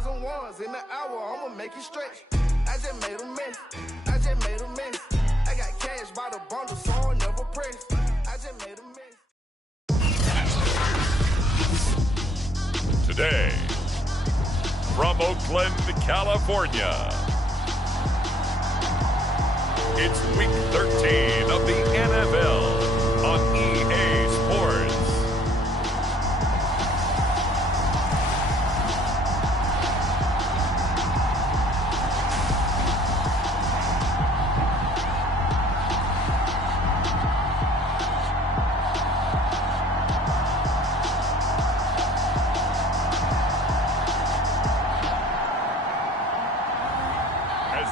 1,001s in the hour, I'ma make it stretch. I just made a mess. I just made a mess. I got cash by the bundle, so I never press. I just made a mess. Today, from Oakland, California, it's Week 13 of the NFL on EA Sports.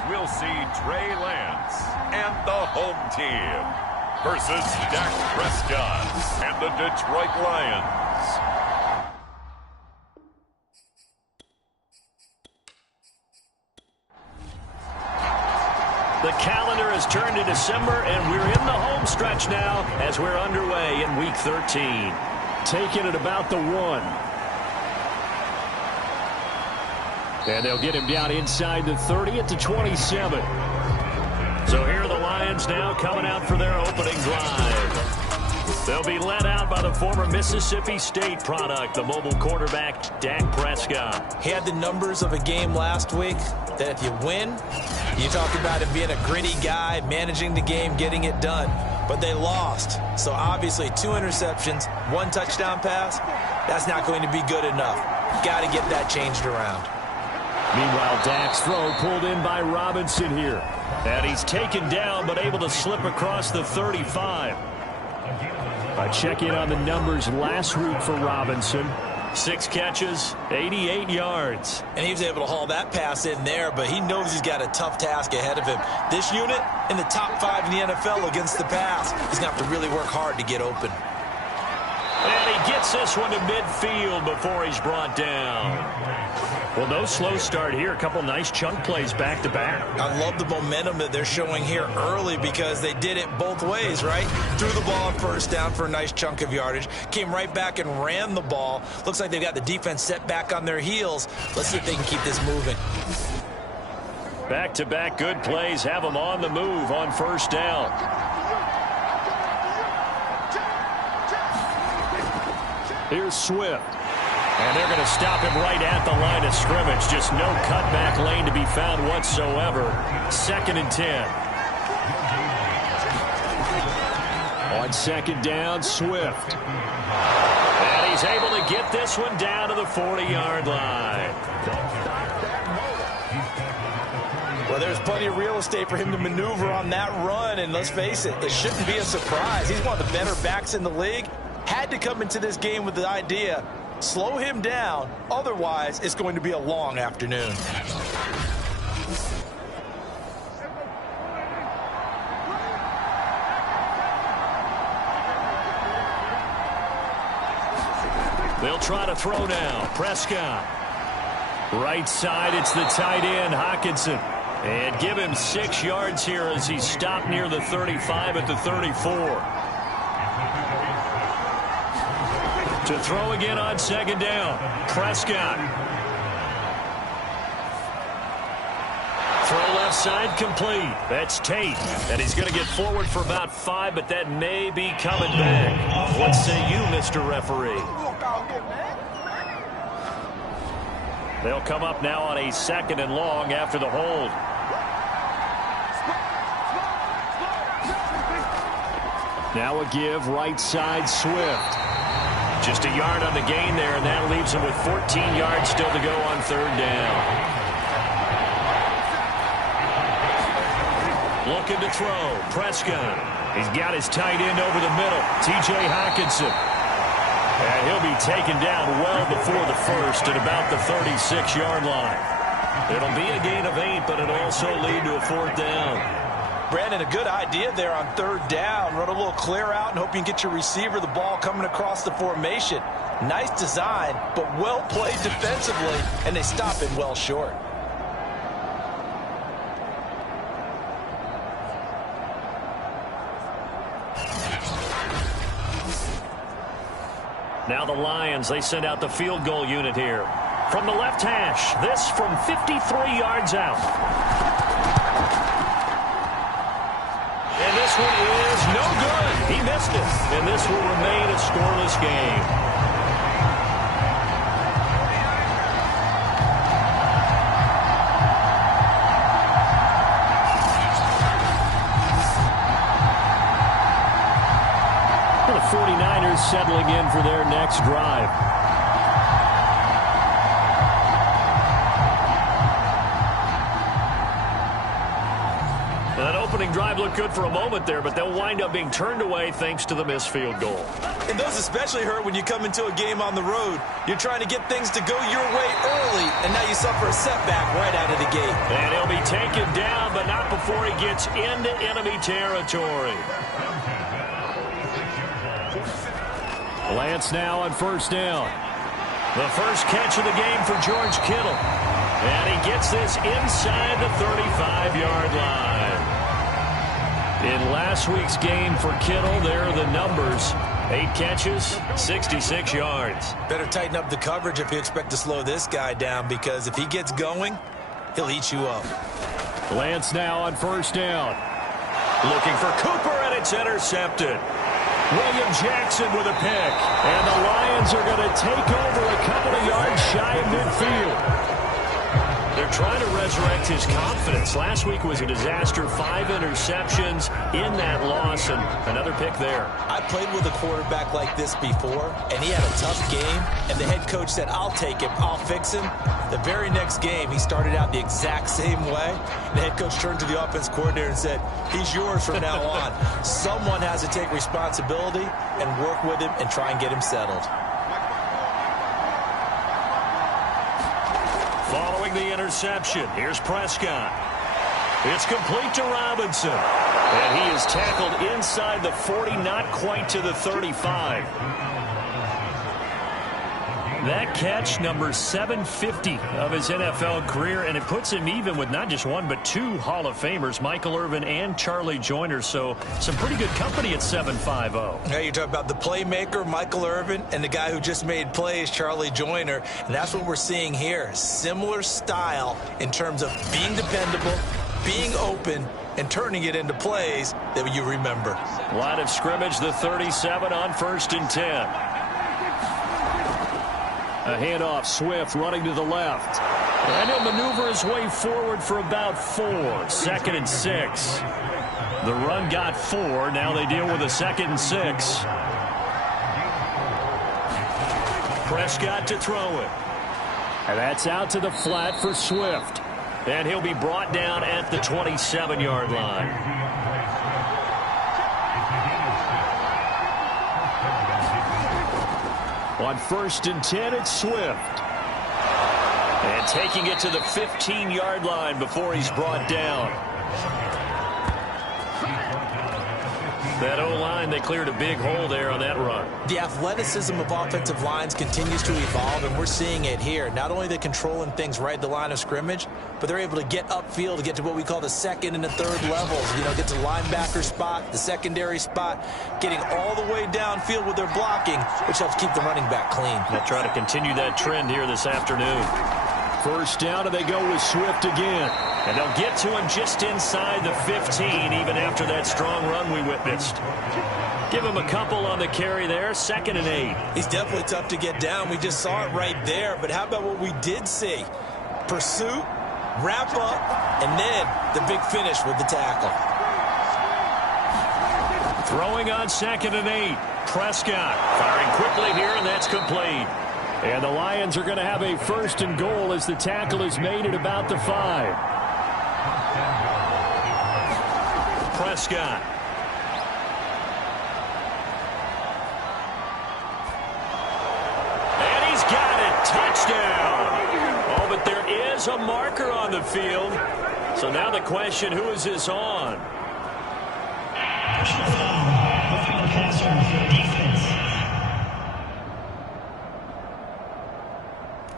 We'll see Trey Lance and the home team versus Dak Prescott and the Detroit Lions. The calendar has turned to December, and we're in the home stretch now as we're underway in Week 13. Taking it about the 1. And they'll get him down inside the 30 at the 27. So here are the Lions now coming out for their opening drive. They'll be led out by the former Mississippi State product, the mobile quarterback, Dak Prescott. He had the numbers of a game last week that if you win, you talk about him being a gritty guy, managing the game, getting it done. But they lost. So obviously 2 interceptions, 1 touchdown pass, that's not going to be good enough. Got to get that changed around. Meanwhile, Dak's throw pulled in by Robinson here. And he's taken down, but able to slip across the 35. I check in on the numbers last week for Robinson. 6 catches, 88 yards. And he was able to haul that pass in there, but he knows he's got a tough task ahead of him. This unit in the top 5 in the NFL against the pass. He's going to have to really work hard to get open. And he gets this one to midfield before he's brought down. Well, no slow start here. A couple nice chunk plays back-to-back. I love the momentum that they're showing here early because they did it both ways, right? Threw the ball on first down for a nice chunk of yardage. Came right back and ran the ball. Looks like they've got the defense set back on their heels. Let's see if they can keep this moving. Back-to-back good plays have them on the move on first down. Here's Swift. And they're going to stop him right at the line of scrimmage. Just no cutback lane to be found whatsoever. 2nd and 10. On 2nd down, Swift. And he's able to get this one down to the 40-yard line. Well, there's plenty of real estate for him to maneuver on that run. And let's face it, it shouldn't be a surprise. He's one of the better backs in the league. Had to come into this game with the idea, slow him down, otherwise it's going to be a long afternoon. They'll try to throw now. Prescott. Right side, it's the tight end, Hockenson. And give him 6 yards here as he's stopped near the 35 at the 34. To throw again on 2nd down. Prescott. Throw left side complete. That's Tate. And he's going to get forward for about 5, but that may be coming back. What say you, Mr. Referee? They'll come up now on a 2nd and long after the hold. Now a give right side Swift. Just a yard on the gain there, and that leaves him with 14 yards still to go on 3rd down. Looking to throw. Prescott. He's got his tight end over the middle. T.J. Hockenson. And he'll be taken down well before the 1st at about the 36-yard line. It'll be a gain of 8, but it'll also lead to a 4th down. Brandon, a good idea there on 3rd down. Run a little clear out and hope you can get your receiver the ball coming across the formation. Nice design, but well played defensively, and they stop him well short. Now the Lions, they send out the field goal unit here. from the left hash. This from 53 yards out. And this one is no good. He missed it. And this will remain a scoreless game. The 49ers settling in for their next drive. That opening drive looked good for a moment there, but they'll wind up being turned away thanks to the missed field goal. And those especially hurt when you come into a game on the road. You're trying to get things to go your way early, and now you suffer a setback right out of the gate. And he'll be taken down, but not before he gets into enemy territory. Lance now on first down. The first catch of the game for George Kittle. And he gets this inside the 35-yard line. In last week's game for Kittle, there are the numbers. 8 catches, 66 yards. Better tighten up the coverage if you expect to slow this guy down, because if he gets going, he'll eat you up. Lance now on first down. Looking for Cooper, and it's intercepted. William Jackson with a pick. And the Lions are going to take over a couple of yards shy of midfield. They're trying to resurrect his confidence. Last week was a disaster. 5 interceptions in that loss, and another pick there. I played with a quarterback like this before, and he had a tough game, and the head coach said, I'll take him, I'll fix him. The very next game, he started out the exact same way. The head coach turned to the offense coordinator and said, he's yours from now on. Someone has to take responsibility and work with him and try and get him settled. Following the interception, here's Prescott. It's complete to Robinson. And he is tackled inside the 40, not quite to the 35. That catch, number 750 of his NFL career, and it puts him even with not just one but 2 Hall of Famers, Michael Irvin and Charlie Joyner. So some pretty good company at 750. Now you're talking about the playmaker, Michael Irvin, and the guy who just made plays, Charlie Joyner. And that's what we're seeing here. Similar style in terms of being dependable, being open, and turning it into plays that you remember. Line of scrimmage, the 37 on 1st and 10. A handoff, Swift running to the left. And he'll maneuver his way forward for about 4. 2nd and 6. The run got 4. Now they deal with a 2nd and 6. Prescott to throw it. And that's out to the flat for Swift. And he'll be brought down at the 27-yard line. On 1st and 10, it's Swift. And taking it to the 15-yard line before he's brought down. That O-line, they cleared a big hole there on that run. The athleticism of offensive lines continues to evolve, and we're seeing it here. Not only are they controlling things right at the line of scrimmage, but they're able to get upfield to get to what we call the 2nd and the 3rd levels. You know, get to the linebacker spot, the secondary spot, getting all the way downfield with their blocking, which helps keep the running back clean. They'll try to continue that trend here this afternoon. First down, and they go with Swift again. And they'll get to him just inside the 15, even after that strong run we witnessed. Give him a couple on the carry there, 2nd and 8. He's definitely tough to get down. We just saw it right there. But how about what we did see? Pursuit, wrap up, and then the big finish with the tackle. Throwing on 2nd and 8. Prescott firing quickly here, and that's complete. And the Lions are going to have a 1st and goal as the tackle is made at about the 5. Prescott. And he's got it. Touchdown. Oh, but there is a marker on the field. So now the question, who is this on? Personal foul, roughing the passer, defense.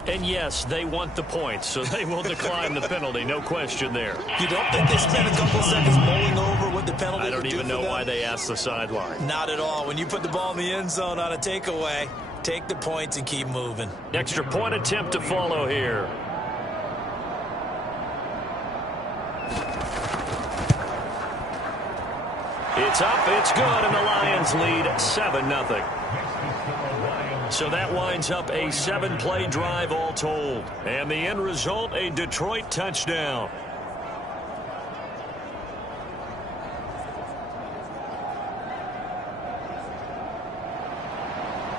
And yes, they want the points, so they will decline the penalty. No question there. You don't think they spent a couple seconds mulling over what the penalty I don't would even do know for them? why they asked the sideline. Not at all. When you put the ball in the end zone on a takeaway, Take the points and keep moving. Extra point attempt to follow here. It's up, it's good, and the Lions lead 7-0. So that winds up a 7-play drive all told. And the end result, a Detroit touchdown.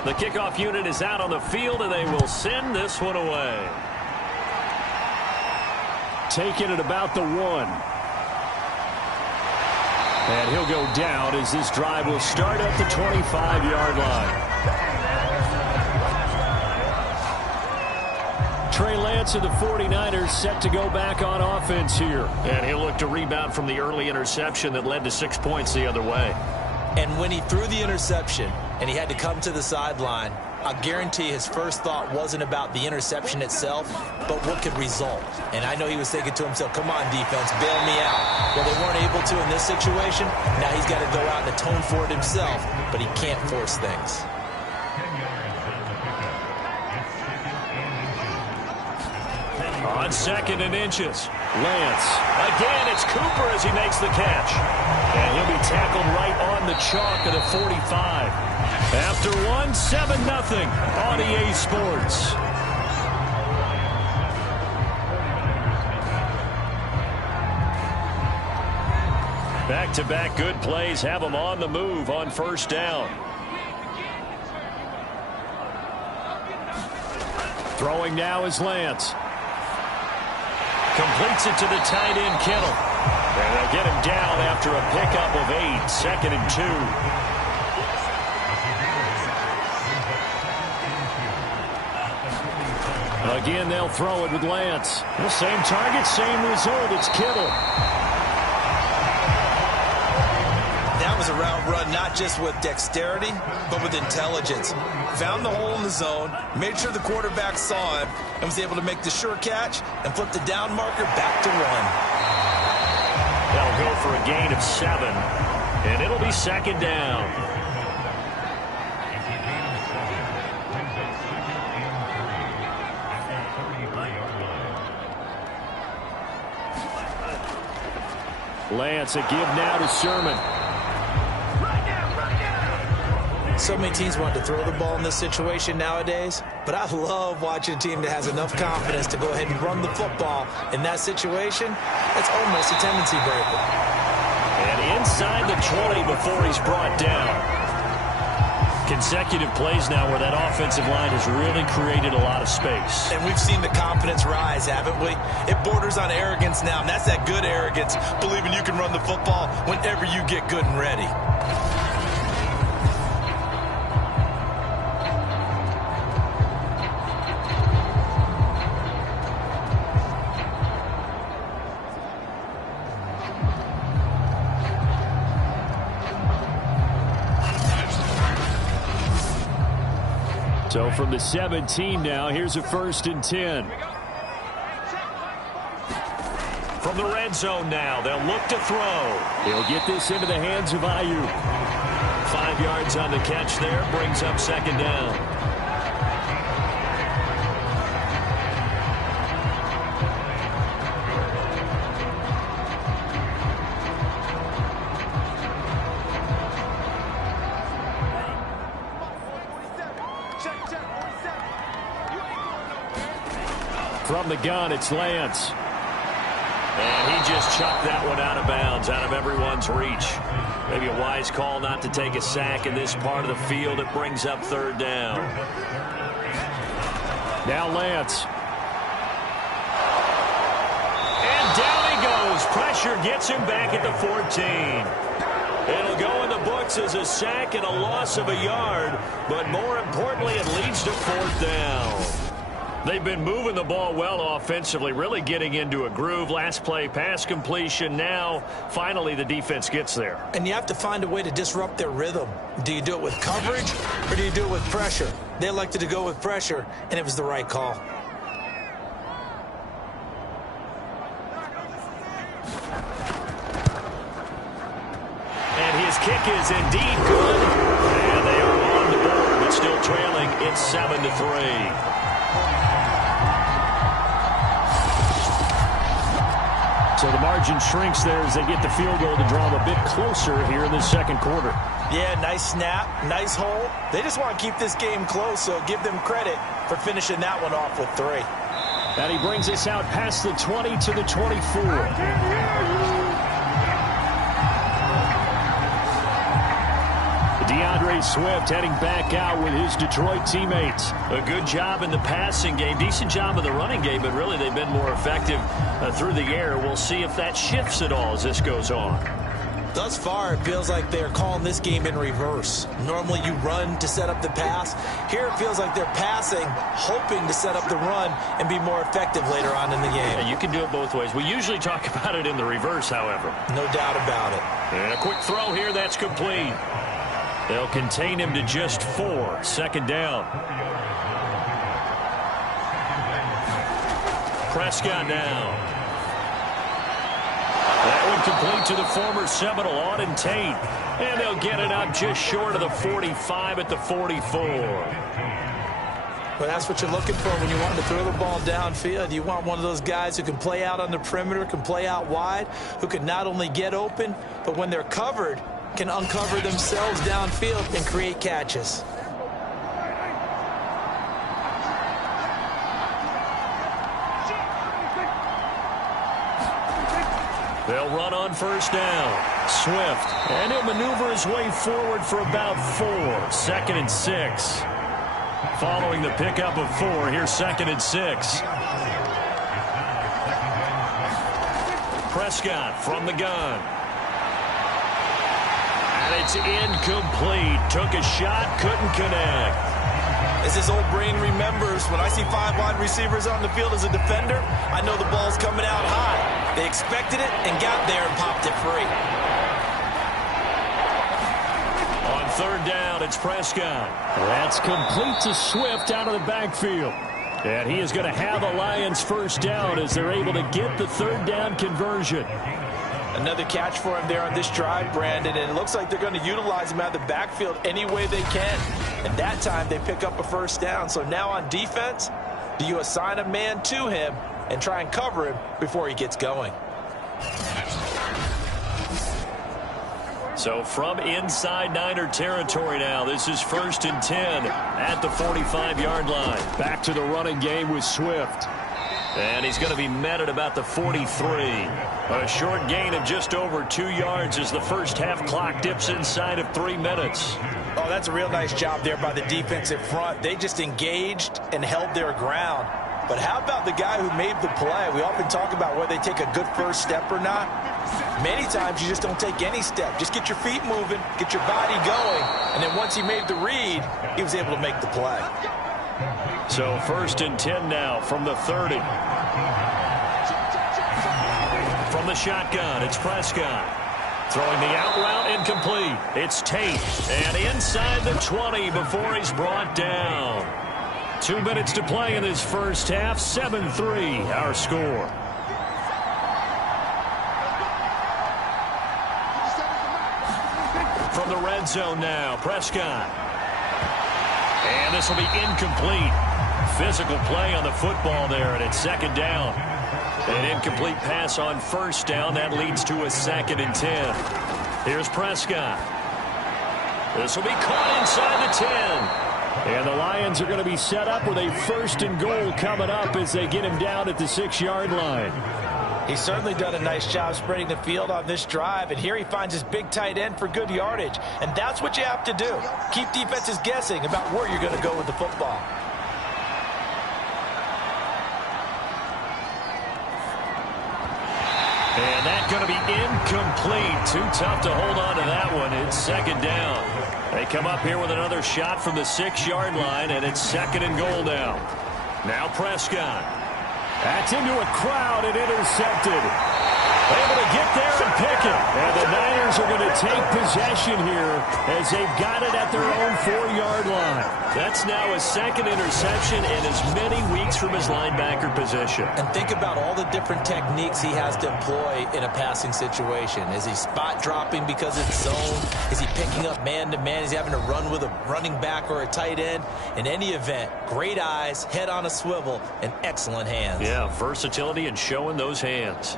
The kickoff unit is out on the field, and they will send this one away. Taking it about the 1. And he'll go down as this drive will start at the 25-yard line. Trey Lance of the 49ers set to go back on offense here. And he'll look to rebound from the early interception that led to 6 points the other way. And when he threw the interception and he had to come to the sideline, I guarantee his first thought wasn't about the interception itself, but what could result. And I know he was thinking to himself, come on, defense, bail me out. Well, they weren't able to in this situation. Now he's got to go out and atone for it himself, but he can't force things. On 2nd and inches, Lance. Again, it's Cooper as he makes the catch. And he'll be tackled right on the chalk of the 45. After 7-0 on EA Sports. Back-to-back good plays have them on the move on first down. Throwing now is Lance. Completes it to the tight end, Kittle. And they'll get him down after a pickup of 8, 2nd and 2. Again, they'll throw it with Lance. The same target, same result. It's Kittle. That was a route run not just with dexterity, but with intelligence. Found the hole in the zone, made sure the quarterback saw him, and was able to make the sure catch and flip the down marker back to 1. They'll go for a gain of 7, and it'll be 2nd down. Lance, a give now to Sherman. So many teams want to throw the ball in this situation nowadays, but I love watching a team that has enough confidence to go ahead and run the football in that situation. That's almost a tendency breaker. And inside the 20 before he's brought down. Consecutive plays now where that offensive line has really created a lot of space. And we've seen the confidence rise, haven't we? It borders on arrogance now, and that's that good arrogance, believing you can run the football whenever you get good and ready. So from the 17 now, here's a 1st and 10. From the red zone now, they'll look to throw. He'll get this into the hands of Ayuk. 5 yards on the catch there, brings up 2nd down. From the gun, it's Lance. And he just chucked that one out of bounds, out of everyone's reach. Maybe a wise call not to take a sack in this part of the field. It brings up 3rd down. Now Lance. And down he goes. Pressure gets him back at the 14. It'll go in the books as a sack and a loss of a yard. But more importantly, it leads to 4th down. They've been moving the ball well offensively, really getting into a groove. Last play, pass completion. Now, finally, the defense gets there. And you have to find a way to disrupt their rhythm. Do you do it with coverage, or do you do it with pressure? They elected to go with pressure, and it was the right call. And his kick is indeed good. And they are on the board, but still trailing. It's 7-3. So the margin shrinks there as they get the field goal to draw them a bit closer here in the second quarter. Yeah, nice snap, nice hole. They just want to keep this game close, so give them credit for finishing that one off with 3. And he brings us out past the 20 to the 24. DeAndre Swift heading back out with his Detroit teammates. A good job in the passing game, decent job in the running game, but really they've been more effective through the air. We'll see if that shifts at all as this goes on. Thus far, it feels like they're calling this game in reverse. Normally you run to set up the pass. Here it feels like they're passing, hoping to set up the run and be more effective later on in the game. Yeah, you can do it both ways. We usually talk about it in the reverse, however. No doubt about it. And a quick throw here, that's complete. They'll contain him to just 4. Second down. Prescott now. That one complete to the former Seminole, Auden Tate. And they'll get it up just short of the 45 at the 44. Well, that's what you're looking for when you want to throw the ball downfield. You want one of those guys who can play out on the perimeter, can play out wide, who can not only get open, but when they're covered, can uncover themselves downfield and create catches. They'll run on first down. Swift, and he'll maneuver his way forward for about 4. 2nd and 6. Following the pickup of 4, here's 2nd and 6. Prescott from the gun. And it's incomplete. Took a shot, couldn't connect. As his old brain remembers, when I see 5 wide receivers on the field as a defender, I know the ball's coming out high. They expected it and got there and popped it free. On third down, it's Prescott. That's complete to Swift out of the backfield. And he is going to have the Lions first down as they're able to get the third down conversion. Another catch for him there on this drive, Brandon, and it looks like they're going to utilize him out of the backfield any way they can. And that time they pick up a first down. So now on defense, do you assign a man to him and try and cover him before he gets going? So from inside Niner territory now, this is 1st and 10 at the 45-yard line. Back to the running game with Swift. And he's going to be met at about the 43. A short gain of just over 2 yards as the first half clock dips inside of 3 minutes. Oh, that's a real nice job there by the defensive front. They just engaged and held their ground. But how about the guy who made the play? We often talk about whether they take a good first step or not. Many times you just don't take any step. Just get your feet moving, get your body going, and then once he made the read, he was able to make the play. So 1st and 10 now from the 30. From the shotgun, it's Prescott. Throwing the out route incomplete. It's Tate. And inside the 20 before he's brought down. 2 minutes to play in this first half. 7-3 our score. From the red zone now, Prescott. And this will be incomplete. Physical play on the football there, and it's 2nd down. An incomplete pass on first down. That leads to a 2nd and 10. Here's Prescott. This will be caught inside the 10. And the Lions are going to be set up with a 1st and goal coming up as they get him down at the 6-yard line. He's certainly done a nice job spreading the field on this drive, and here he finds his big tight end for good yardage. And that's what you have to do. Keep defenses guessing about where you're going to go with the football. And that's going to be incomplete. Too tough to hold on to that one. It's 2nd down. They come up here with another shot from the 6-yard line, and it's 2nd and goal now. Now Prescott. That's into a crowd and intercepted. Able to get there and pick it. And the Niners are going to take possession here as they've got it at their own 4-yard line. That's now his second interception in as many weeks from his linebacker position. And think about all the different techniques he has to employ in a passing situation. Is he spot dropping because it's zone? Is he picking up man-to-man? Is he having to run with a running back or a tight end? In any event, great eyes, head on a swivel, and excellent hands. Yeah, versatility and showing those hands.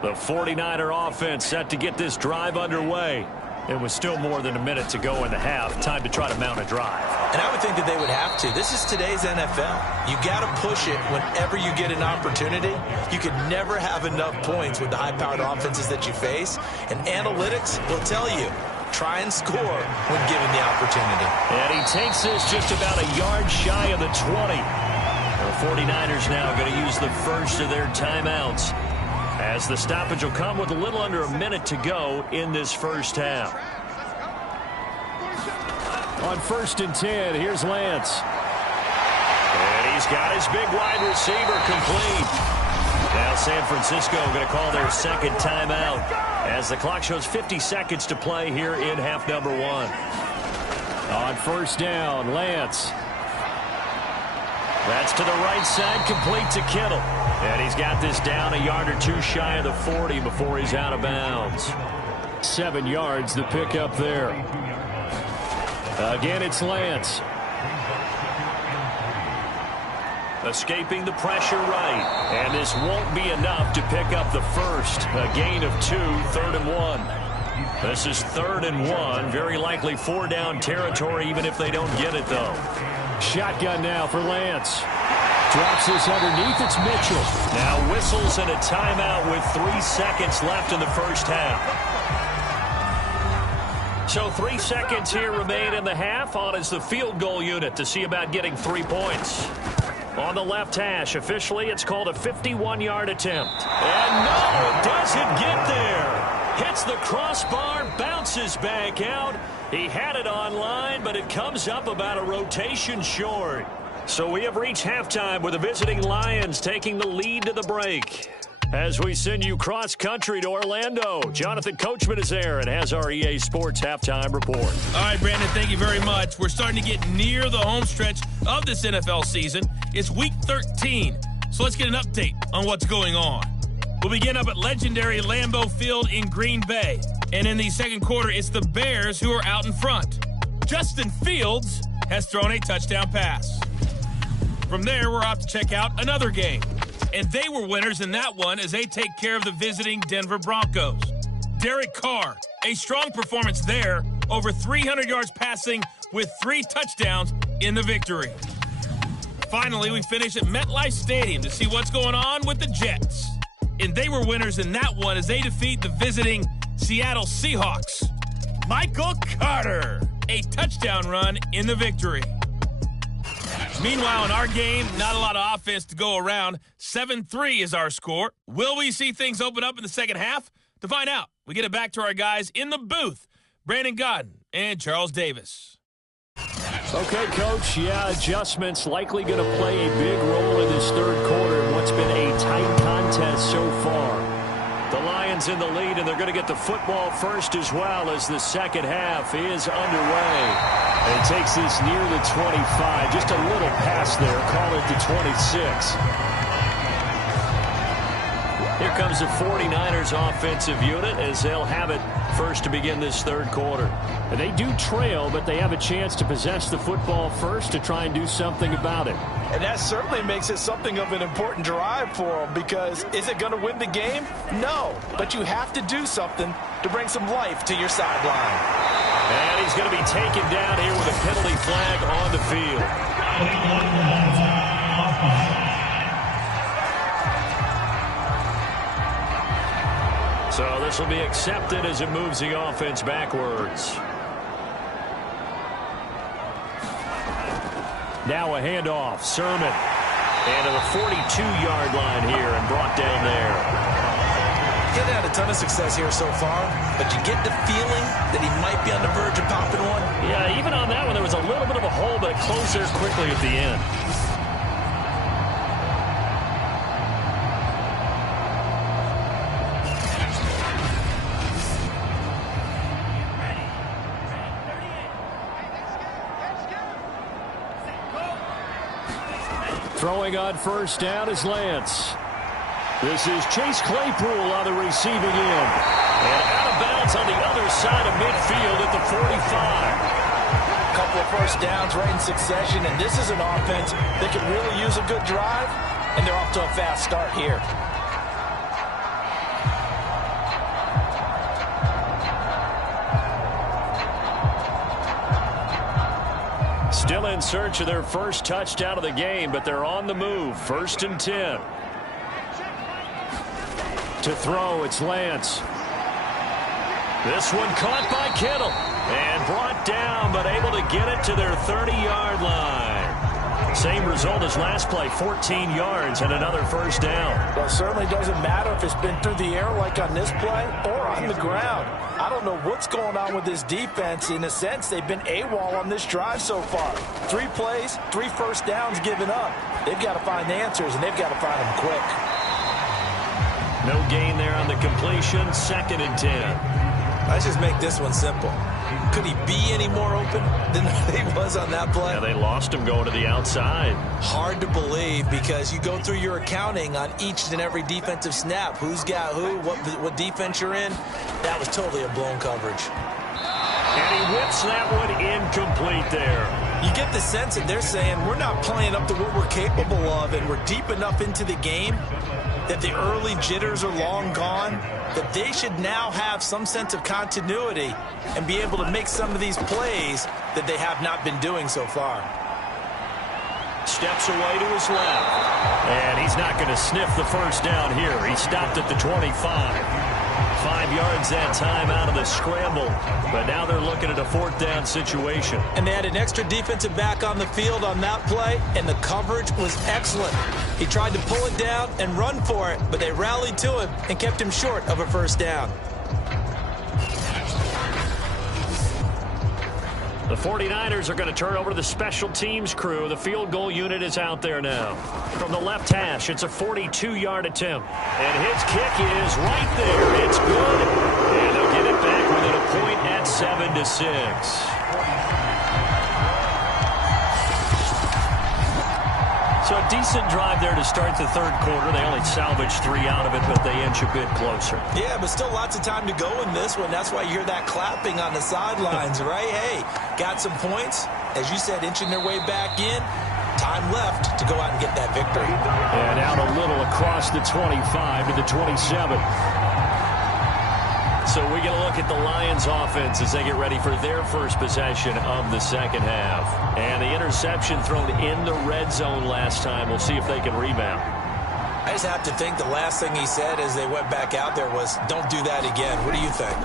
The 49er offense set to get this drive underway. It was still more than a minute to go in the half. Time to try to mount a drive. And I would think that they would have to. This is today's NFL. You got to push it whenever you get an opportunity. You can never have enough points with the high-powered offenses that you face. And analytics will tell you, try and score when given the opportunity. And he takes this just about a yard shy of the 20. The 49ers now going to use the first of their timeouts, as the stoppage will come with a little under a minute to go in this first half. On 1st and 10, here's Lance. And he's got his big wide receiver complete. Now San Francisco going to call their second timeout as the clock shows 50 seconds to play here in half number 1. On 1st down, Lance. That's to the right side, complete to Kittle. And he's got this down a yard or two shy of the 40 before he's out of bounds. 7 yards, the pickup there. Again, it's Lance. Escaping the pressure right. And this won't be enough to pick up the first. A gain of 2, 3rd and 1. This is 3rd and 1. Very likely 4-down territory, even if they don't get it, though. Shotgun now for Lance. Drops this underneath. It's Mitchell. Now whistles and a timeout with 3 seconds left in the first half. So 3 seconds here remain in the half. On is the field goal unit to see about getting 3 points. On the left hash, officially, it's called a 51-yard attempt. And no, it doesn't get there. Hits the crossbar, bounces back out. He had it online, but it comes up about a rotation short. So we have reached halftime with the visiting Lions taking the lead to the break. As we send you cross-country to Orlando, Jonathan Coachman is there and has our EA Sports halftime report. All right, Brandon, thank you very much. We're starting to get near the home stretch of this NFL season. It's Week 13, so let's get an update on what's going on. We'll begin up at legendary Lambeau Field in Green Bay. And in the second quarter, it's the Bears who are out in front. Justin Fields has thrown a touchdown pass. From there, we're off to check out another game. And they were winners in that one as they take care of the visiting Denver Broncos. Derek Carr, a strong performance there, over 300 yards passing with 3 touchdowns in the victory. Finally, we finish at MetLife Stadium to see what's going on with the Jets. And they were winners in that one as they defeat the visiting Seattle Seahawks. Michael Carter, a touchdown run in the victory. Meanwhile, in our game, not a lot of offense to go around. 7-3 is our score. Will we see things open up in the second half? To find out, we get it back to our guys in the booth, Brandon Godden and Charles Davis. Okay, Coach. Yeah, adjustments likely going to play a big role in this third quarter in what's been a tight contest so far. The Lions in the lead, and they're going to get the football first as well as the second half is underway. It takes this near the 25. Just a little pass there. Call it the 26. Here comes the 49ers offensive unit as they'll have it first to begin this third quarter. They do trail, but they have a chance to possess the football first to try and do something about it. And that certainly makes it something of an important drive for them, because is it going to win the game? No, but you have to do something to bring some life to your sideline. And he's going to be taken down here with a penalty flag on the field. So this will be accepted as it moves the offense backwards. Now a handoff. Sermon. And to the 42-yard line here and brought down there. He hasn't had a ton of success here so far, but you get the feeling that he might be on the verge of popping one. Yeah, even on that one, there was a little bit of a hole, but it closed there quickly at the end. Throwing on first down is Lance. This is Chase Claypool on the receiving end. And out of bounds on the other side of midfield at the 45. Couple of first downs right in succession, and this is an offense that could really use a good drive, and they're off to a fast start here. Still in search of their first touchdown of the game, but they're on the move. 1st and 10. To throw, it's Lance. This one caught by Kittle and brought down, but able to get it to their 30-yard line. Same result as last play, 14 yards and another first down. Well, it certainly doesn't matter if it's been through the air like on this play or on the ground. I don't know what's going on with this defense. In a sense, they've been AWOL on this drive so far. 3 plays, 3 first downs given up. They've got to find the answers, and they've got to find them quick. No gain there on the completion. 2nd and 10. Let's just make this one simple. Could he be any more open than he was on that play? Yeah, they lost him going to the outside. Hard to believe because you go through your accounting on each and every defensive snap. Who's got who, what defense you're in. That was totally a blown coverage. And he whips that one incomplete there. You get the sense that they're saying we're not playing up to what we're capable of, and we're deep enough into the game that the early jitters are long gone, that they should now have some sense of continuity and be able to make some of these plays that they have not been doing so far. Steps away to his left. And he's not going to sniff the first down here. He stopped at the 25. 5 yards that time out of the scramble. But now they're looking at a 4th down situation. And they had an extra defensive back on the field on that play, and the coverage was excellent. He tried to pull it down and run for it, but they rallied to him and kept him short of a first down. The 49ers are going to turn over to the special teams crew. The field goal unit is out there now. From the left hash, it's a 42-yard attempt. And his kick is right there. It's good. And they'll get it back within a point at 7-6. So a decent drive there to start the 3rd quarter. They only salvaged 3 out of it, but they inch a bit closer. Yeah, but still lots of time to go in this one. That's why you hear that clapping on the sidelines, right? Hey, got some points. As you said, inching their way back in. Time left to go out and get that victory. And out a little across the 25 to the 27. So we get a look at the Lions offense as they get ready for their first possession of the 2nd half. And the interception thrown in the red zone last time. We'll see if they can rebound. I just have to think the last thing he said as they went back out there was, don't do that again. What do you think?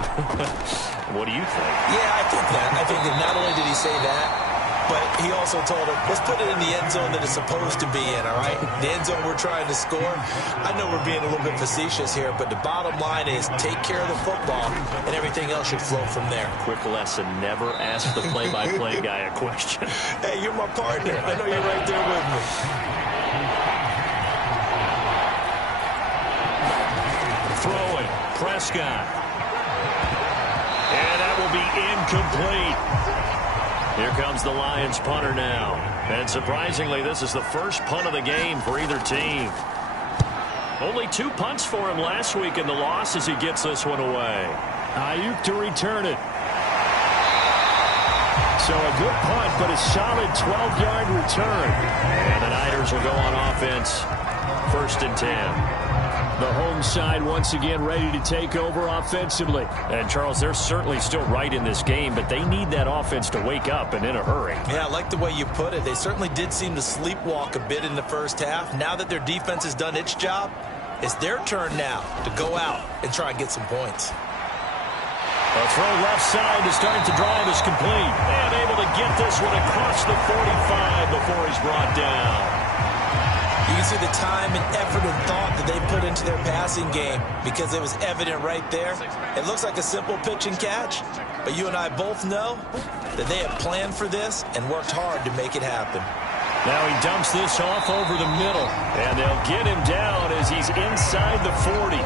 What do you think? Yeah, I think that. I think that not only did he say that, but he also told him, let's put it in the end zone that it's supposed to be in, all right? The end zone we're trying to score. I know we're being a little bit facetious here, but the bottom line is take care of the football, and everything else should flow from there. Quick lesson, never ask the play-by-play guy a question. Hey, you're my partner. I know you're right there with me. Throwing, Prescott. And that will be incomplete. Here comes the Lions punter now. And surprisingly, this is the first punt of the game for either team. Only 2 punts for him last week in the loss as he gets this one away. Ayuk to return it. So a good punt, but a solid 12-yard return. And the Niners will go on offense. 1st and 10. The home side once again ready to take over offensively. And, Charles, they're certainly still right in this game, but they need that offense to wake up and in a hurry. Yeah, I like the way you put it. They certainly did seem to sleepwalk a bit in the first half. Now that their defense has done its job, it's their turn now to go out and try and get some points. A throw left side to start the drive is complete. And able to get this one across the 45 before he's brought down. You can see the time and effort and thought that they put into their passing game because it was evident right there. It looks like a simple pitch and catch, but you and I both know that they have planned for this and worked hard to make it happen. Now he dumps this off over the middle, and they'll get him down as he's inside the 40.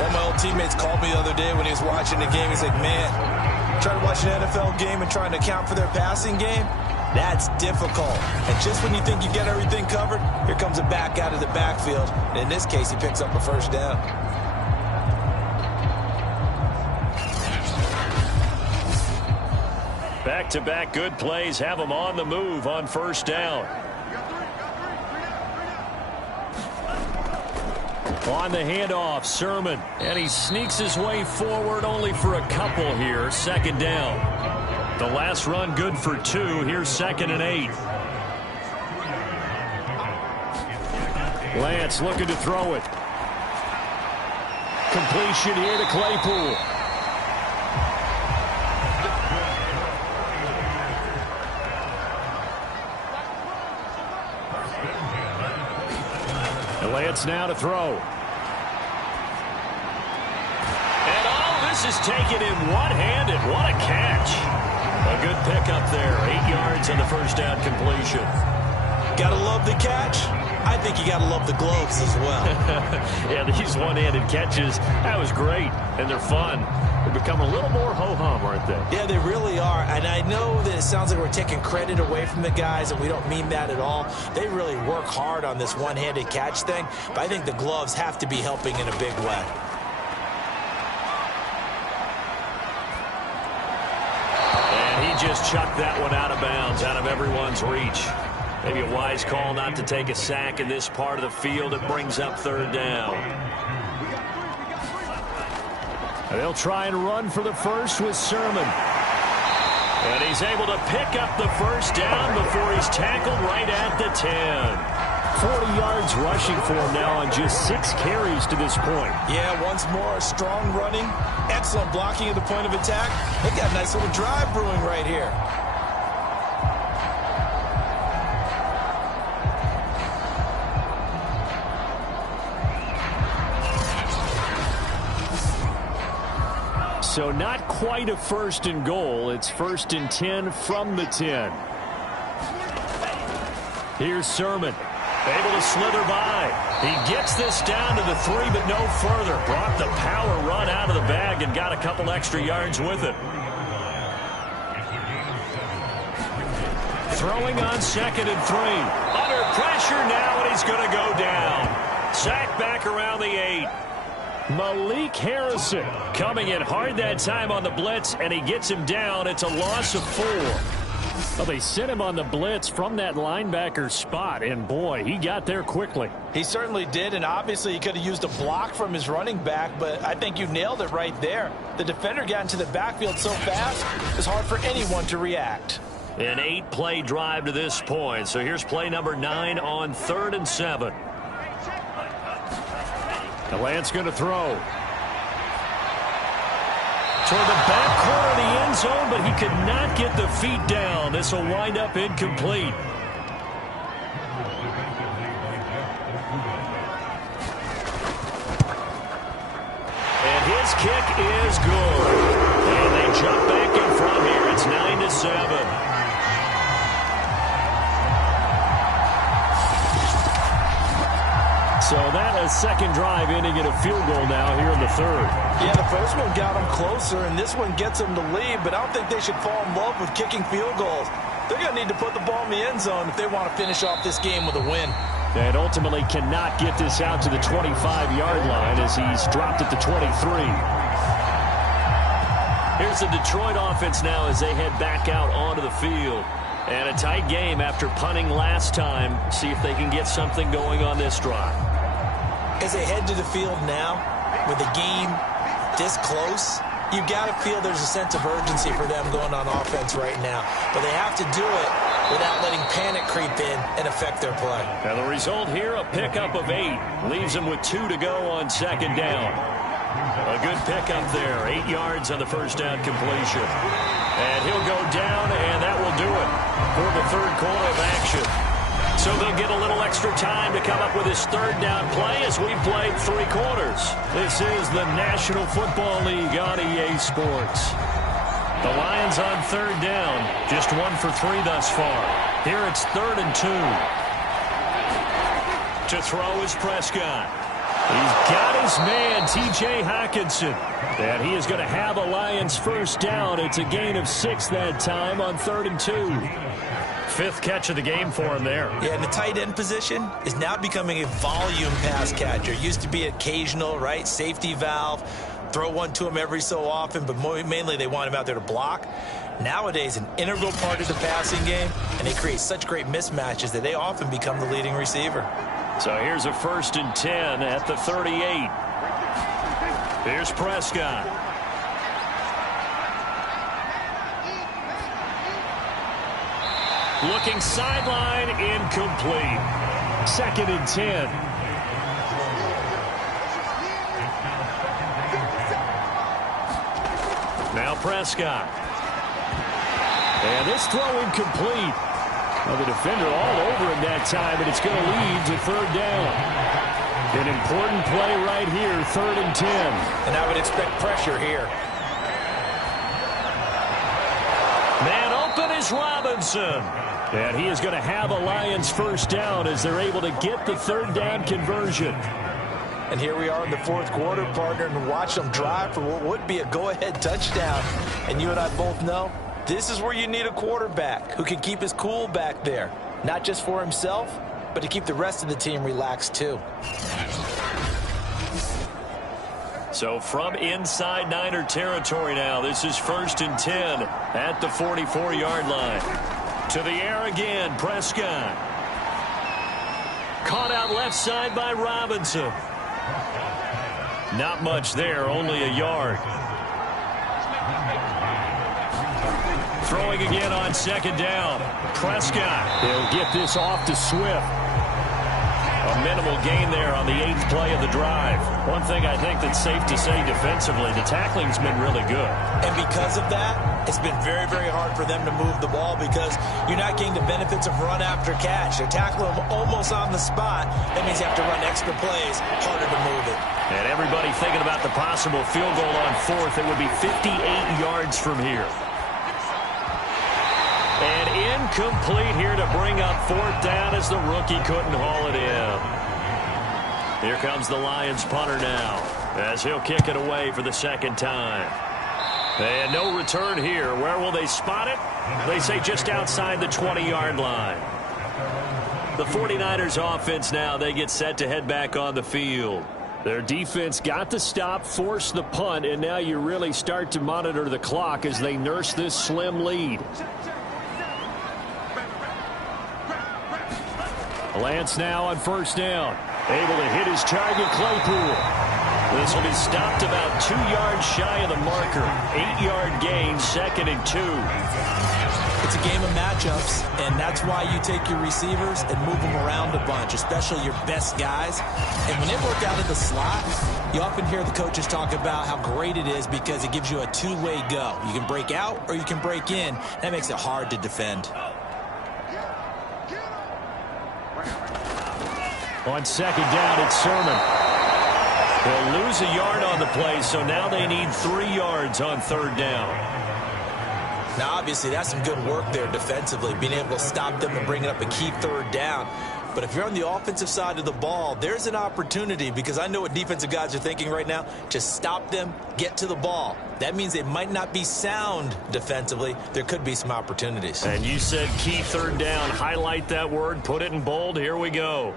One of my old teammates called me the other day when he was watching the game. He's like, man, trying to watch an NFL game and trying to account for their passing game, That's difficult. And just when you think you get everything covered, here comes a back out of the backfield. And in this case, he picks up a first down. Back-to-back good plays have him on the move on first down. On the handoff, Sermon. And he sneaks his way forward only for a couple here. Second down. The last run good for 2. Here's 2nd and 8. Lance looking to throw it. Completion here to Claypool. And Lance now to throw. And all this is taken in one-handed. What a catch. A good pickup there. 8 yards on the first down completion. Gotta love the catch. I think you gotta love the gloves as well. Yeah, these one-handed catches, that was great. And they're fun. They become a little more ho-hum, aren't they? Yeah, they really are. And I know that it sounds like we're taking credit away from the guys, and we don't mean that at all. They really work hard on this one-handed catch thing. But I think the gloves have to be helping in a big way. Just chucked that one out of bounds, out of everyone's reach. Maybe a wise call not to take a sack in this part of the field. It brings up third down. And they'll try and run for the first with Sermon. And he's able to pick up the first down before he's tackled right at the 10. 40 yards rushing for him now on just 6 carries to this point. Yeah, once more, strong running, excellent blocking at the point of attack. They got a nice little drive brewing right here. So not quite a 1st and goal. It's 1st and 10 from the 10. Here's Sermon. Able to slither by. He gets this down to the 3, but no further. Brought the power run out of the bag and got a couple extra yards with it. Throwing on 2nd and 3. Under pressure now, and he's going to go down. Sacked back around the 8. Malik Harrison coming in hard that time on the blitz, and he gets him down. It's a loss of 4. Well, they sent him on the blitz from that linebacker spot, and boy, he got there quickly. He certainly did, and obviously he could have used a block from his running back, but I think you nailed it right there. The defender got into the backfield so fast, it's hard for anyone to react. An 8-play drive to this point, so here's play number 9 on 3rd and 7. The Lance going to throw. Toward the back corner of the end zone, but he could not get the feet down. This will wind up incomplete. And his kick is good. And they jump back in front here. It's 9-7. So that a second drive ending in a field goal now here in the 3rd. Yeah, the first one got them closer, and this one gets them to lead, but I don't think they should fall in love with kicking field goals. They're going to need to put the ball in the end zone if they want to finish off this game with a win. And ultimately cannot get this out to the 25-yard line as he's dropped at the 23. Here's the Detroit offense now as they head back out onto the field. And a tight game after punting last time. See if they can get something going on this drive. As they head to the field now, with the game this close, you got to feel there's a sense of urgency for them going on offense right now. But they have to do it without letting panic creep in and affect their play. And the result here, a pickup of 8. Leaves them with 2 to go on 2nd down. A good pickup there. 8 yards on the first down completion. And he'll go down, and that will do it for the 3rd quarter of action. So they'll get a little extra time to come up with his 3rd down play as we've played 3 quarters. This is the National Football League on EA Sports. The Lions on 3rd down. Just 1 for 3 thus far. Here it's 3rd and 2. To throw is Prescott. He's got his man, T.J. Hockenson. And he is going to have a Lions first down. It's a gain of 6 that time on 3rd and 2. fifth catch of the game for him there. Yeah, and the tight end position is now becoming a volume pass catcher. Used to be occasional, right? Safety valve. Throw one to him every so often, but mainly they want him out there to block. Nowadays, an integral part of the passing game, and they create such great mismatches that they often become the leading receiver. So here's a 1st and 10 at the 38. Here's Prescott. Looking sideline, incomplete. 2nd and 10. Now Prescott. And this throw incomplete. Well, the defender all over him that time, and it's going to lead to 3rd down. An important play right here, 3rd and 10. And I would expect pressure here. Man open is Robinson. And he is going to have a Lions 1st down as they're able to get the 3rd down conversion. And here we are in the 4th quarter, partner, and watch them drive for what would be a go-ahead touchdown. And you and I both know this is where you need a quarterback who can keep his cool back there. Not just for himself, but to keep the rest of the team relaxed too. So from inside Niner territory now, this is 1st and 10 at the 44-yard line. To the air again, Prescott. Caught out left side by Robinson. Not much there, only a yard. Throwing again on 2nd down. Prescott. He'll get this off to Swift. A minimal gain there on the 8th play of the drive. One thing I think that's safe to say defensively, the tackling's been really good. And because of that, it's been very, very hard for them to move the ball because you're not getting the benefits of run after catch. They're tackling them almost on the spot. That means you have to run extra plays, harder to move it. And everybody thinking about the possible field goal on 4th. It would be 58 yards from here. And incomplete here to bring up 4th down as the rookie couldn't haul it in. Here comes the Lions punter now as he'll kick it away for the 2nd time. And no return here. Where will they spot it? They say just outside the 20-yard line. The 49ers offense now, they get set to head back on the field. Their defense got the stop, forced the punt, and now you really start to monitor the clock as they nurse this slim lead. Lance now on 1st down. Able to hit his target, Claypool. This will be stopped about 2 yards shy of the marker. 8-yard gain, 2nd and 2. It's a game of matchups, and that's why you take your receivers and move them around a bunch, especially your best guys. And when they work out of the slot, you often hear the coaches talk about how great it is because it gives you a two-way go. You can break out or you can break in. That makes it hard to defend. On 2nd down, it's Sermon. They'll lose a yard on the play, so now they need 3 yards on 3rd down. Now, obviously, that's some good work there defensively, being able to stop them and bring up a key 3rd down. But if you're on the offensive side of the ball, there's an opportunity because I know what defensive guys are thinking right now. Just stop them, get to the ball. That means they might not be sound defensively. There could be some opportunities. And you said key 3rd down. Highlight that word. Put it in bold. Here we go.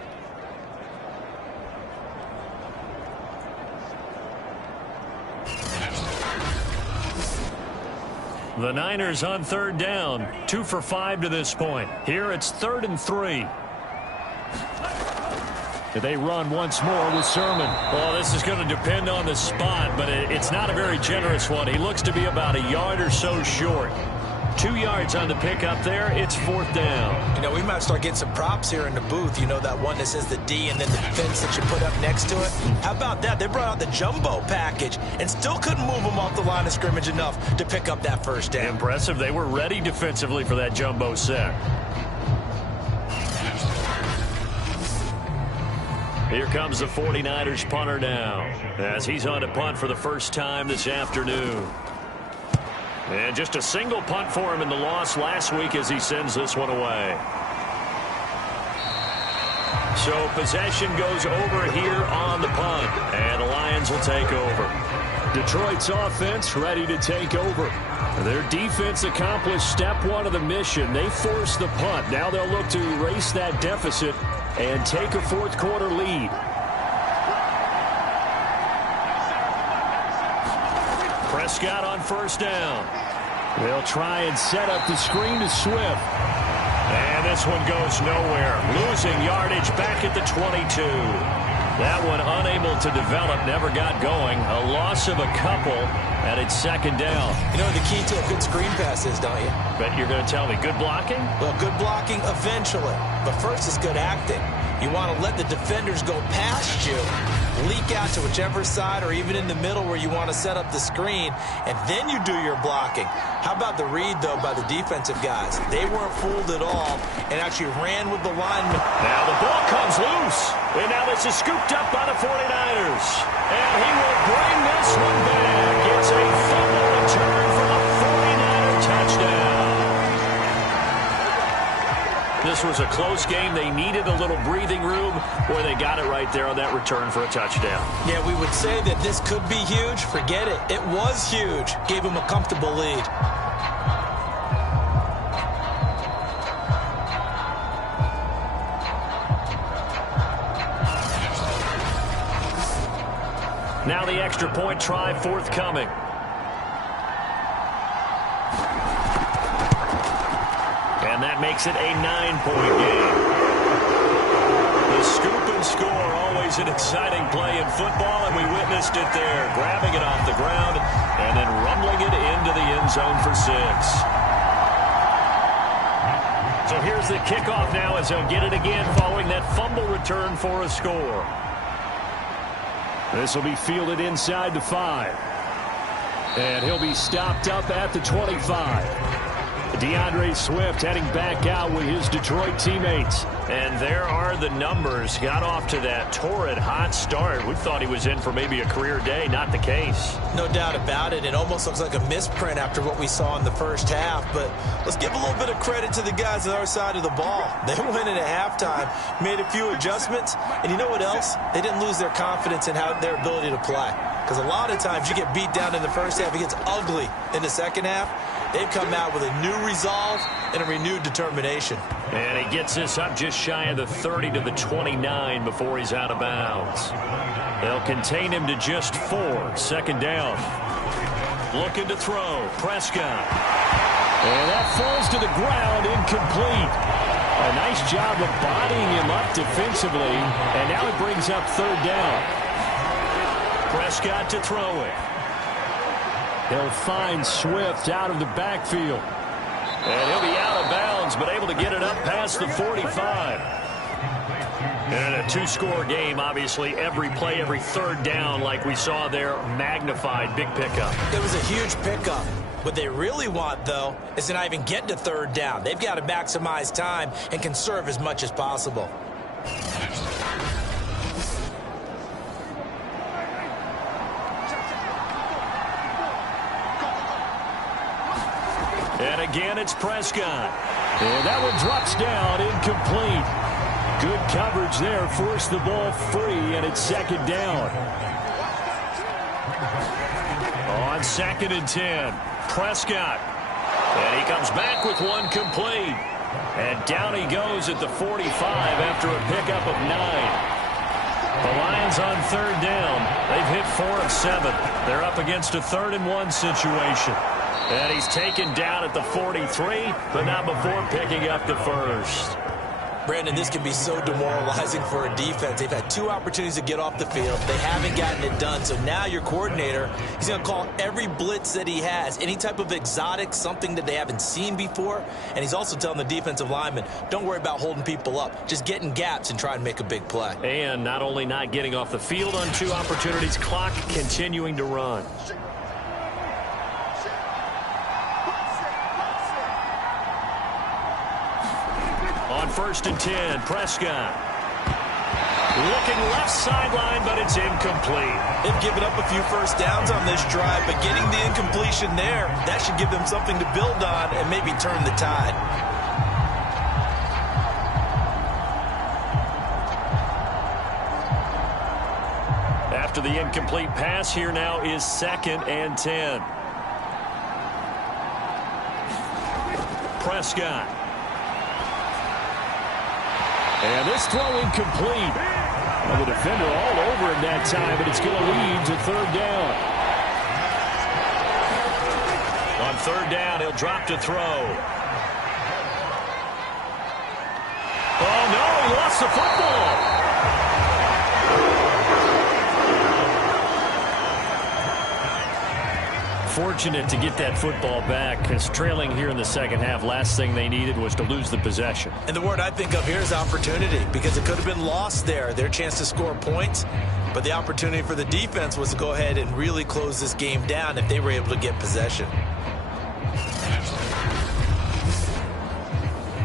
The Niners on 3rd down. 2 for 5 to this point. Here it's 3rd and 3. They run once more with Sermon. Well, this is going to depend on the spot, but it's not a very generous one. He looks to be about a yard or so short. 2 yards on the pickup there. It's 4th down. You know, we might start getting some props here in the booth. You know, that one that says the D and then the fence that you put up next to it. How about that? They brought out the jumbo package and still couldn't move them off the line of scrimmage enough to pick up that 1st down. Impressive. They were ready defensively for that jumbo set. Here comes the 49ers punter now as he's on to punt for the first time this afternoon. And just a single punt for him in the loss last week as he sends this one away. So possession goes over here on the punt, and the Lions will take over. Detroit's offense ready to take over. Their defense accomplished step one of the mission. They forced the punt. Now they'll look to erase that deficit and take a fourth quarter lead. Prescott on first down. They'll try and set up the screen to Swift. And this one goes nowhere. Losing yardage back at the 22. That one unable to develop, never got going. A loss of a couple, and it's second down. You know what the key to a good screen pass is, don't you? Bet you're going to tell me good blocking? Well, good blocking eventually. But first is good acting. You want to let the defenders go past you, leak out to whichever side or even in the middle where you want to set up the screen, and then you do your blocking. How about the read, though, by the defensive guys? They weren't fooled at all and actually ran with the linemen. Now the ball comes loose, and now this is scooped up by the 49ers. And he will bring this one back. It's a fumble return for a 49er touchdown. This was a close game. They needed a little breathing room, where they got it right there on that return for a touchdown. Yeah, we would say that this could be huge. Forget it. It was huge. Gave him a comfortable lead. Now the extra point try forthcoming. And that makes it a 9-point game. The scoop and score, always an exciting play in football, and we witnessed it there. Grabbing it off the ground and then rumbling it into the end zone for 6. So here's the kickoff now as they'll get it again following that fumble return for a score. This will be fielded inside the 5. And he'll be stopped up at the 25. DeAndre Swift heading back out with his Detroit teammates. And there are the numbers. Got off to that torrid hot start. We thought he was in for maybe a career day. Not the case. No doubt about it. It almost looks like a misprint after what we saw in the first half. But let's give a little bit of credit to the guys on our side of the ball. They went in at halftime, made a few adjustments. And you know what else? They didn't lose their confidence in their ability to play. Because a lot of times you get beat down in the first half. It gets ugly in the second half. They've come out with a new resolve and a renewed determination. And he gets this up just shy of the 30 to the 29 before he's out of bounds. They'll contain him to just 4. Second down. Looking to throw. Prescott. And that falls to the ground, incomplete. A nice job of bodying him up defensively. And now it brings up third down. Prescott to throw it. He'll find Swift out of the backfield. And he'll be out of bounds, but able to get it up past the 45. And in a 2-score game, obviously, every play, every third down, like we saw there, magnified. Big pickup. It was a huge pickup. What they really want, though, is to not even get to third down. They've got to maximize time and conserve as much as possible. And again, it's Prescott. And that one drops down, incomplete. Good coverage there, forced the ball free, and it's second down. On 2nd and 10, Prescott. And he comes back with one complete. And down he goes at the 45 after a pickup of 9. The Lions on third down. They've hit 4 of 7. They're up against a 3rd and 1 situation. And he's taken down at the 43, but not before picking up the first. Brandon, this can be so demoralizing for a defense. They've had 2 opportunities to get off the field. They haven't gotten it done. So now your coordinator, he's going to call every blitz that he has, any type of exotic, something that they haven't seen before. And he's also telling the defensive linemen, don't worry about holding people up. Just get in gaps and try and make a big play. And not only not getting off the field on 2 opportunities, clock continuing to run. On 1st and 10, Prescott. Looking left sideline, but it's incomplete. They've given up a few first downs on this drive, but getting the incompletion there, that should give them something to build on and maybe turn the tide. After the incomplete pass, here now is 2nd and 10. Prescott. And this throw incomplete. Well, the defender all over him that time, but it's going to lead to third down. On third down, he'll drop to throw. Oh, no, he lost the football. Fortunate to get that football back, because trailing here in the second half, last thing they needed was to lose the possession. And the word I think of here is opportunity, because it could have been lost there, their chance to score points. But the opportunity for the defense was to go ahead and really close this game down if they were able to get possession.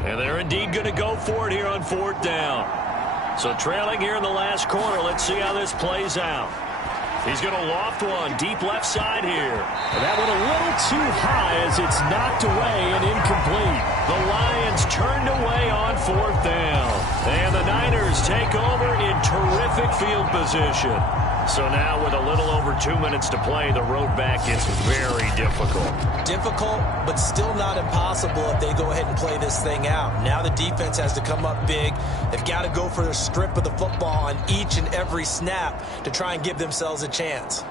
And they're indeed going to go for it here on fourth down. So trailing here in the last quarter, let's see how this plays out. He's going to loft one deep left side here. And that one a little too high as it's knocked away and incomplete. The Lions turned away on fourth down. And the Niners take over in terrific field position. So now with a little over 2 minutes to play, the road back gets very difficult. Difficult, but still not impossible if they go ahead and play this thing out. Now the defense has to come up big. They've got to go for the strip of the football on each and every snap to try and give themselves a chance.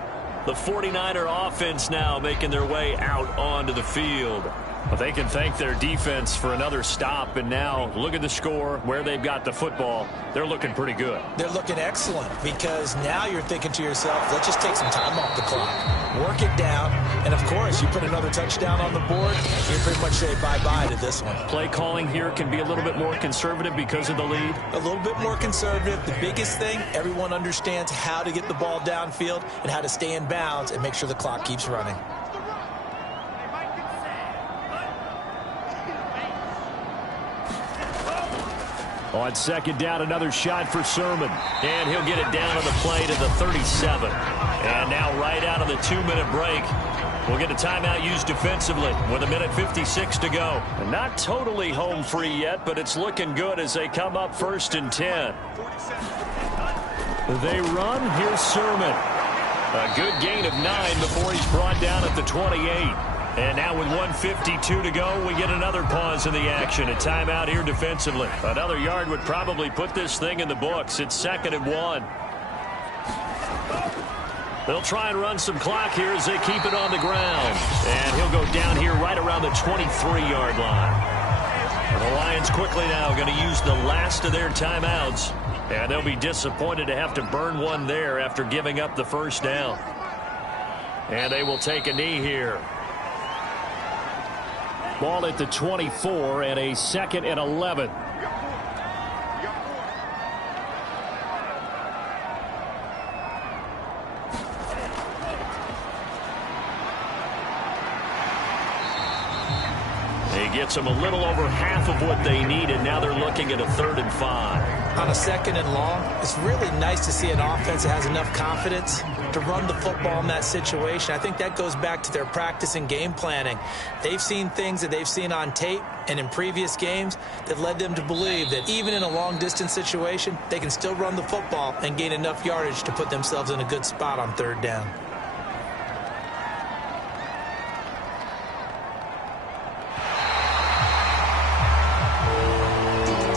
The 49er offense now making their way out onto the field. But they can thank their defense for another stop, and now look at the score, where they've got the football. They're looking pretty good. They're looking excellent, because now you're thinking to yourself, let's just take some time off the clock, work it down, and of course, you put another touchdown on the board, you pretty much say bye-bye to this one. Play calling here can be a little bit more conservative because of the lead. A little bit more conservative. The biggest thing, everyone understands how to get the ball downfield and how to stay in bounds and make sure the clock keeps running. On second down, another shot for Sermon. And he'll get it down on the play to the 37. And now right out of the 2-minute break, we'll get a timeout used defensively with 1:56 to go. And not totally home free yet, but it's looking good as they come up 1st and 10. They run. Here's Sermon. A good gain of 9 before he's brought down at the 28. And now with 1:52 to go, we get another pause in the action. A timeout here defensively. Another yard would probably put this thing in the books. It's 2nd and 1. They'll try and run some clock here as they keep it on the ground. And he'll go down here right around the 23-yard line. And the Lions quickly now going to use the last of their timeouts. And they'll be disappointed to have to burn one there after giving up the first down. And they will take a knee here. Ball at the 24 and a 2nd and 11. He gets them a little over half of what they needed. Now they're looking at a 3rd and 5. On a 2nd and long, it's really nice to see an offense that has enough confidence to run the football in that situation. I think that goes back to their practice and game planning. They've seen things that they've seen on tape and in previous games that led them to believe that even in a long-distance situation, they can still run the football and gain enough yardage to put themselves in a good spot on 3rd down.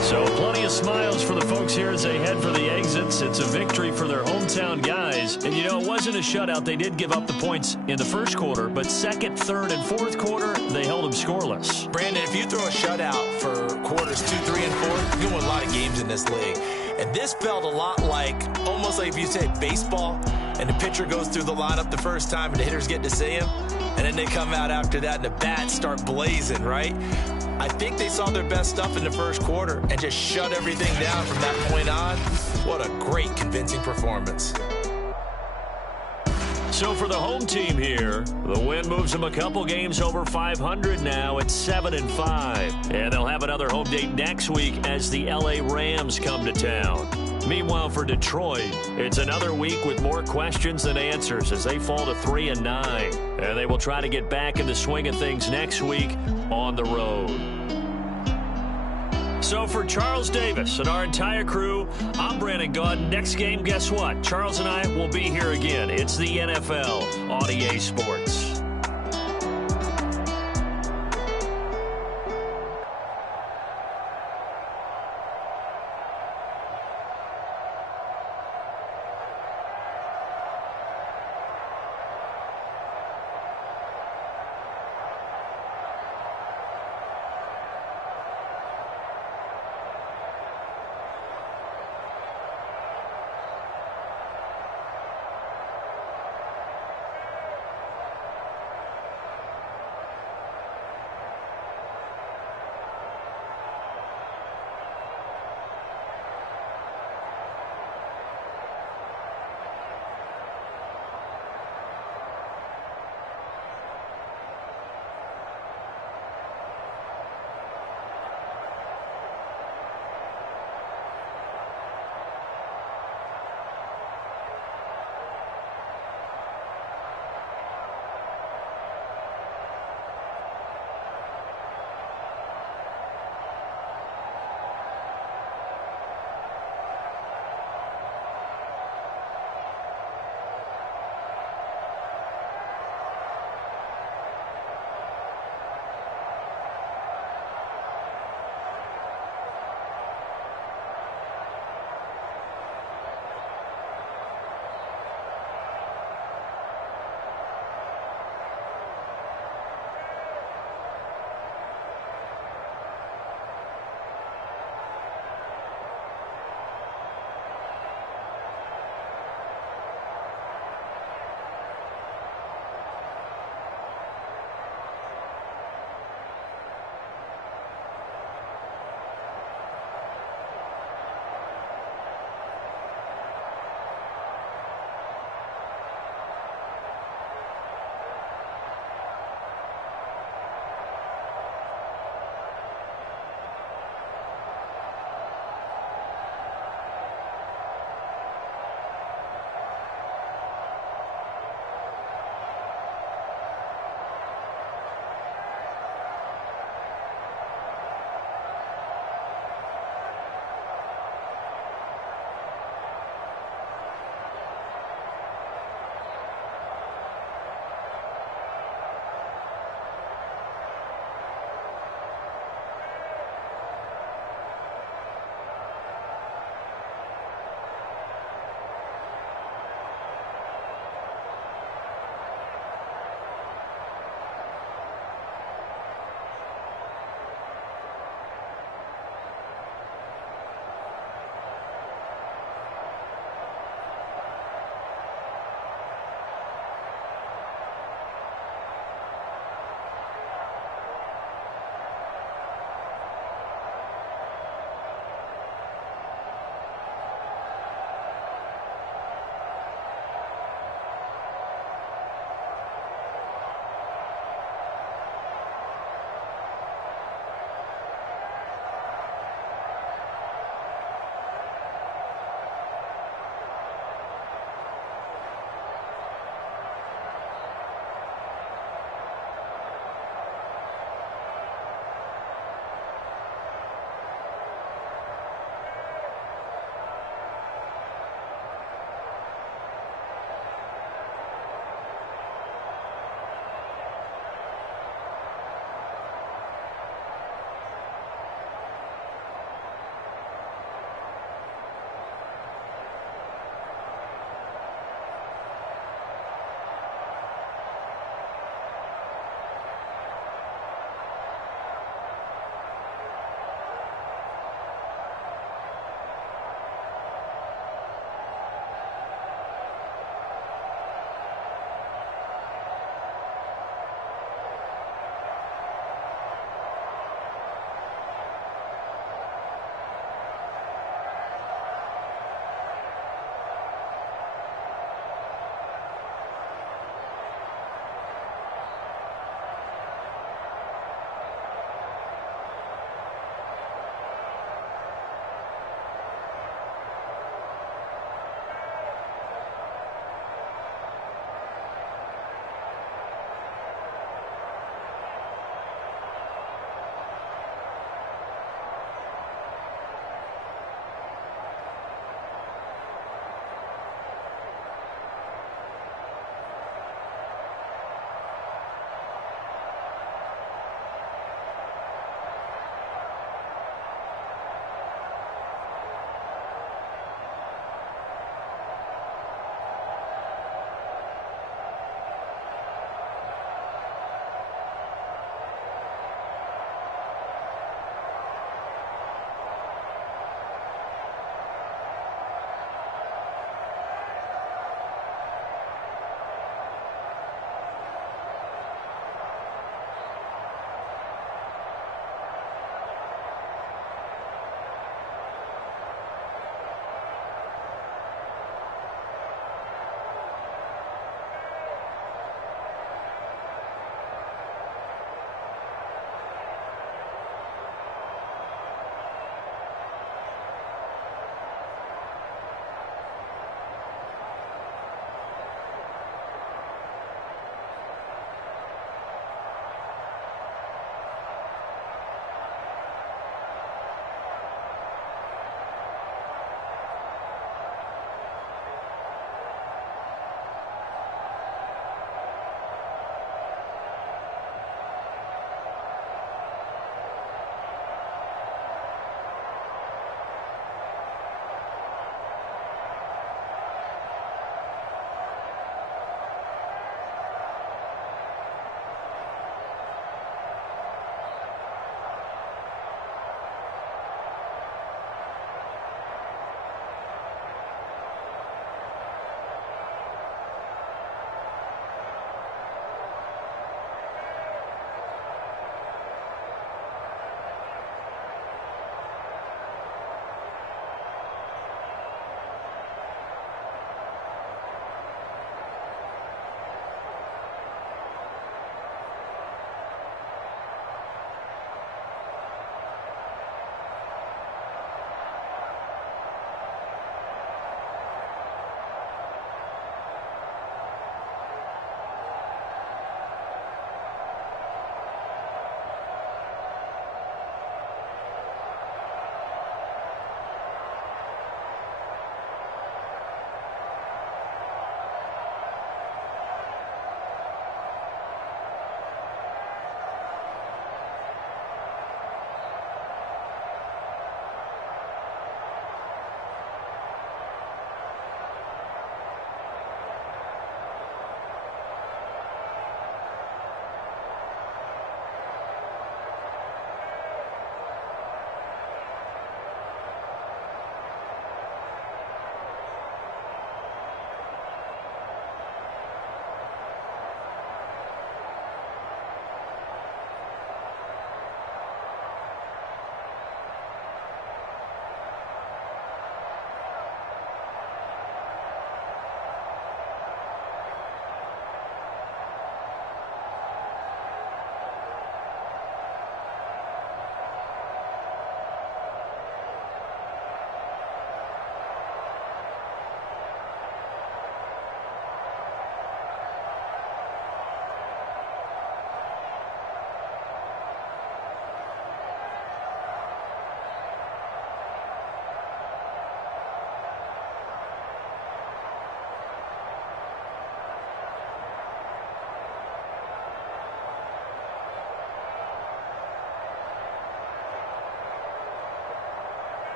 So plenty of smiles for the folks here as they head for the exits. It's a victory for their hometown guys. And, you know, it wasn't a shutout. They did give up the points in the first quarter, but 2nd, 3rd, and 4th quarter, they held them scoreless. Brandon, if you throw a shutout for quarters 2, 3, and 4, you're going to win a lot of games in this league. And this felt a lot like, almost like if you say baseball, and the pitcher goes through the lineup the first time and the hitters get to see him, and then they come out after that and the bats start blazing, right? I think they saw their best stuff in the first quarter and just shut everything down from that point on. What a great, convincing performance. So for the home team here, the win moves them a couple games over 500 now at 7-5. And they'll have another home date next week as the LA Rams come to town. Meanwhile, for Detroit, it's another week with more questions than answers as they fall to 3-9. And they will try to get back in the swing of things next week on the road. So for Charles Davis and our entire crew, I'm Brandon Gaudin. Next game, guess what? Charles and I will be here again. It's the NFL on EA Sports.